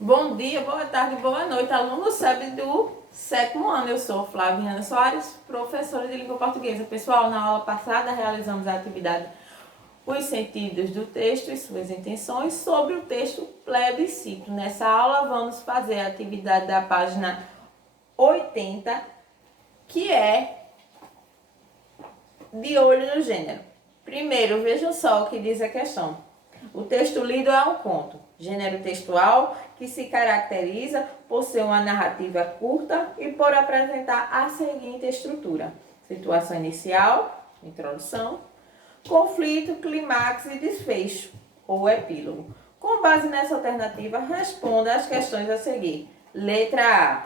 Bom dia, boa tarde, boa noite, aluno SEB do 7º ano. Eu sou Flaviana Soares, professora de língua portuguesa. Pessoal, na aula passada realizamos a atividade Os Sentidos do Texto e Suas Intenções sobre o texto plebiscito. Nessa aula vamos fazer a atividade da página 80, que é de olho no gênero. Primeiro, vejam só o que diz a questão. O texto lido é um conto, gênero textual que se caracteriza por ser uma narrativa curta e por apresentar a seguinte estrutura: situação inicial, introdução, conflito, clímax e desfecho, ou epílogo. Com base nessa alternativa, responda às questões a seguir. Letra A.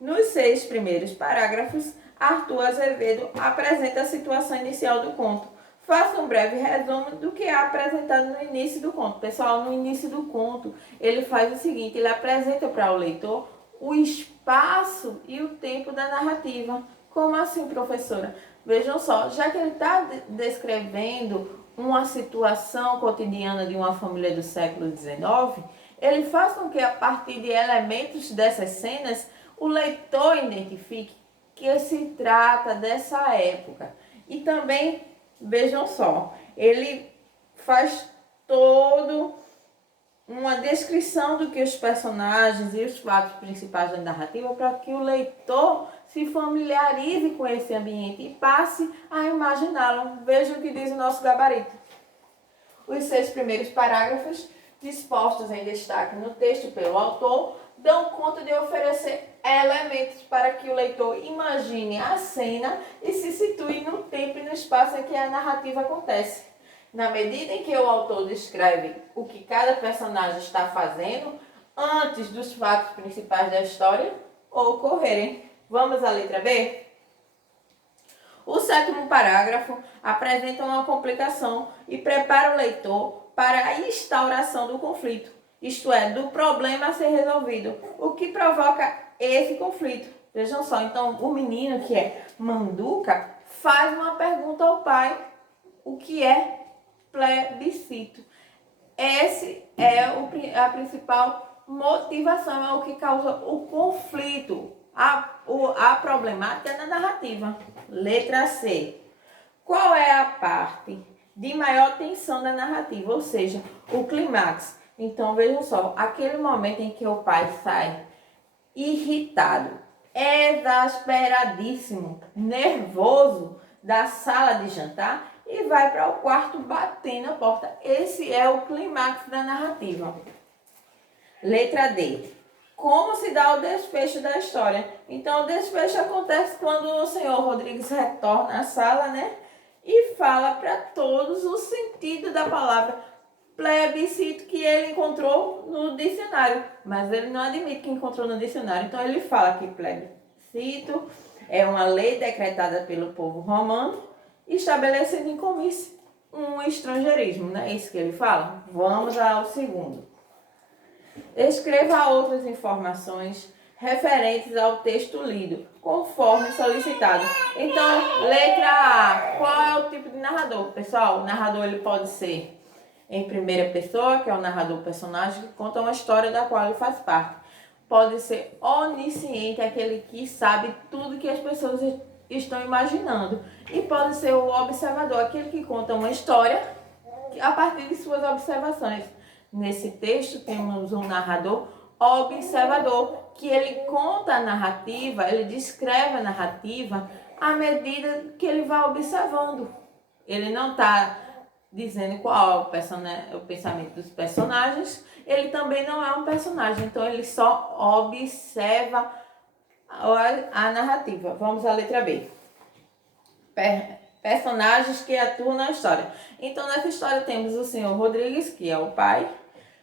Nos 6 primeiros parágrafos, Arthur Azevedo apresenta a situação inicial do conto. Faça um breve resumo do que é apresentado no início do conto. Pessoal, no início do conto, ele faz o seguinte: ele apresenta para o leitor o espaço e o tempo da narrativa. Como assim, professora? Vejam só, já que ele está descrevendo uma situação cotidiana de uma família do século XIX, ele faz com que, a partir de elementos dessas cenas, o leitor identifique que se trata dessa época. E também, vejam só, ele faz todo uma descrição do que os personagens e os fatos principais da narrativa para que o leitor se familiarize com esse ambiente e passe a imaginá-lo. Veja o que diz o nosso gabarito. Os 6 primeiros parágrafos, dispostos em destaque no texto pelo autor, dão conta de oferecer elementos para que o leitor imagine a cena e se situe no tempo e no espaço em que a narrativa acontece. Na medida em que o autor descreve o que cada personagem está fazendo antes dos fatos principais da história ocorrerem. Vamos à letra B? O 7º parágrafo apresenta uma complicação e prepara o leitor para a instauração do conflito, isto é, do problema a ser resolvido, o que provoca esse conflito. Vejam só, então o menino, que é Manduca, faz uma pergunta ao pai: o que é plebiscito? Essa é a principal motivação, é o que causa o conflito, a problemática na narrativa. Letra C. Qual é a parte de maior tensão da narrativa? Ou seja, o clímax. Então, vejam só, aquele momento em que o pai sai irritado, exasperadíssimo, nervoso da sala de jantar e vai para o quarto batendo a porta. Esse é o clímax da narrativa. Letra D. Como se dá o desfecho da história? Então, o desfecho acontece quando o senhor Rodrigues retorna à sala, né? E fala para todos o sentido da palavra plebiscito que ele encontrou no dicionário. Mas ele não admite que encontrou no dicionário. Então, ele fala que plebiscito é uma lei decretada pelo povo romano, estabelecendo em comício um estrangeirismo, não é isso que ele fala? Vamos ao segundo. Escreva outras informações referentes ao texto lido, conforme solicitado. Então, letra A. Qual é o tipo de narrador? Pessoal, o narrador ele pode ser em primeira pessoa, que é o narrador personagem, que conta uma história da qual ele faz parte. Pode ser onisciente, aquele que sabe tudo que as pessoas estão imaginando. E pode ser o observador, aquele que conta uma história a partir de suas observações. Nesse texto temos um narrador observador, que ele conta a narrativa, ele descreve a narrativa à medida que ele vai observando. Ele não está dizendo qual é o pensamento dos personagens, ele também não é um personagem, então ele só observa a narrativa. Vamos à letra B. Personagens que atuam na história. Então, nessa história temos o senhor Rodrigues, que é o pai,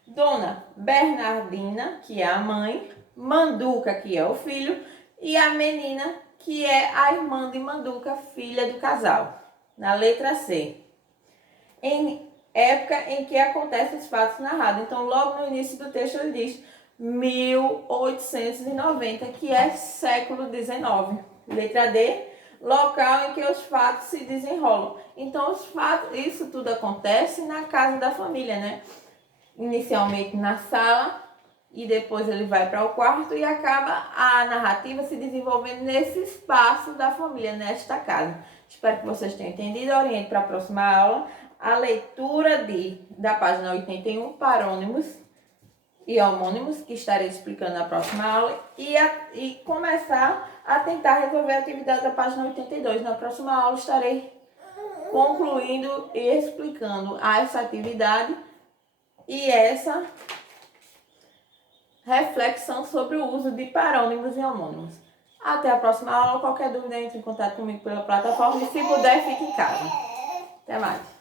Dona Bernardina, que é a mãe, Manduca, que é o filho, e a menina, que é a irmã de Manduca, filha do casal. Na letra C. Em época em que acontecem os fatos narrados. Então, logo no início do texto ele diz 1890, que é século XIX. Letra D. Local em que os fatos se desenrolam. Então, os fatos, isso tudo acontece na casa da família, né? Inicialmente na sala e depois ele vai para o quarto e acaba a narrativa se desenvolvendo nesse espaço da família, nesta casa. Espero que vocês tenham entendido. Oriente para a próxima aula a leitura da página 81, parônimos e homônimos, que estarei explicando na próxima aula, e começar a tentar resolver a atividade da página 82. Na próxima aula estarei concluindo e explicando essa atividade e essa reflexão sobre o uso de parônimos e homônimos. Até a próxima aula. Qualquer dúvida, entre em contato comigo pela plataforma e, se puder, fique em casa. Até mais.